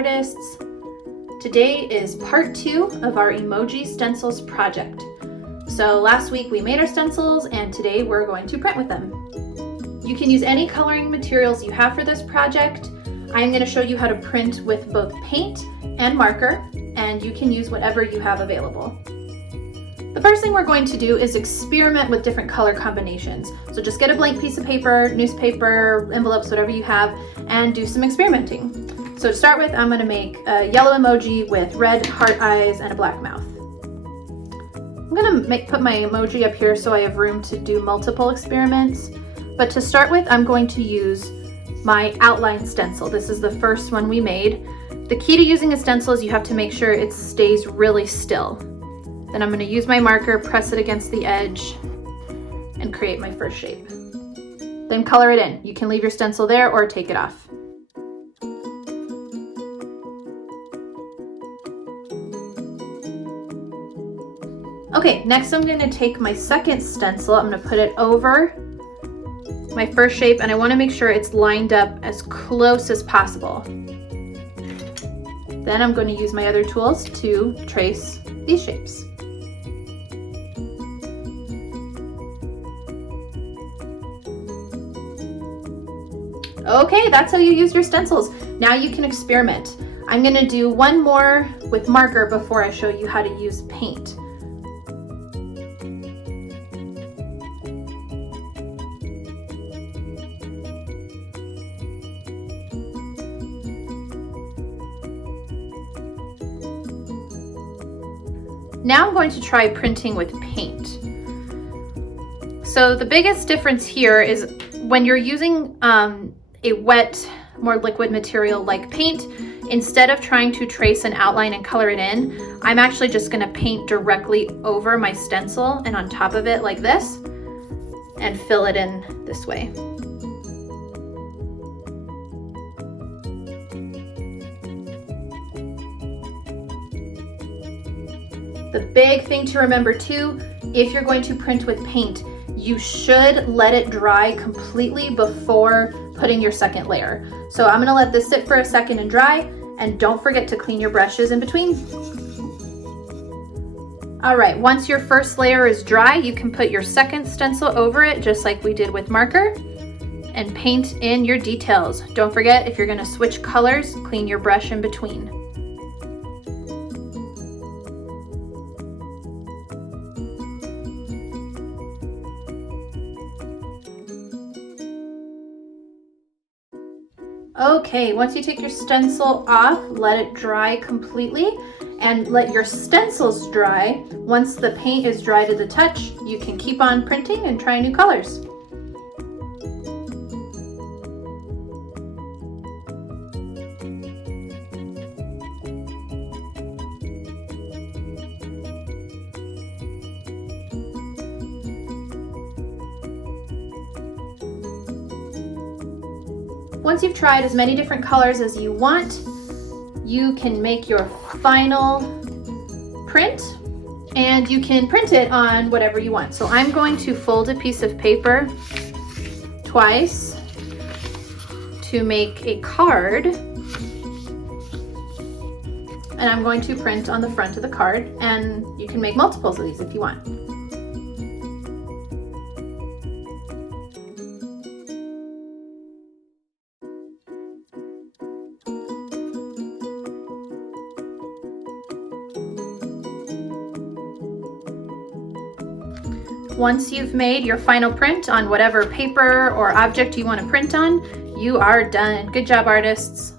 artists! Today is part 2 of our Emoji Stencils project. So last week we made our stencils and today we're going to print with them. You can use any coloring materials you have for this project. I'm going to show you how to print with both paint and marker, and you can use whatever you have available. The first thing we're going to do is experiment with different color combinations. So just get a blank piece of paper, newspaper, envelopes, whatever you have, and do some experimenting. So to start with, I'm going to make a yellow emoji with red heart eyes and a black mouth. I'm going to put my emoji up here so I have room to do multiple experiments. But to start with, I'm going to use my outline stencil. This is the first one we made. The key to using a stencil is you have to make sure it stays really still. Then I'm going to use my marker, press it against the edge, and create my first shape. Then color it in. You can leave your stencil there or take it off. Okay, next I'm going to take my second stencil. I'm going to put it over my first shape, and I want to make sure it's lined up as close as possible. Then I'm going to use my other tools to trace these shapes. Okay, that's how you use your stencils. Now you can experiment. I'm going to do one more with marker before I show you how to use paint. Now I'm going to try printing with paint. So the biggest difference here is when you're using a wet, more liquid material like paint, instead of trying to trace an outline and color it in, I'm actually just going to paint directly over my stencil and on top of it like this and fill it in this way. The big thing to remember too, if you're going to print with paint, you should let it dry completely before putting your second layer. So I'm gonna let this sit for a second and dry, and don't forget to clean your brushes in between. All right, once your first layer is dry, you can put your second stencil over it, just like we did with marker, and paint in your details. Don't forget, if you're gonna switch colors, clean your brush in between. Okay, once you take your stencil off, let it dry completely and let your stencils dry. Once the paint is dry to the touch, you can keep on printing and try new colors. Once you've tried as many different colors as you want, you can make your final print, and you can print it on whatever you want. So I'm going to fold a piece of paper twice to make a card, and I'm going to print on the front of the card, and you can make multiples of these if you want. Once you've made your final print on whatever paper or object you want to print on, you are done. Good job, artists.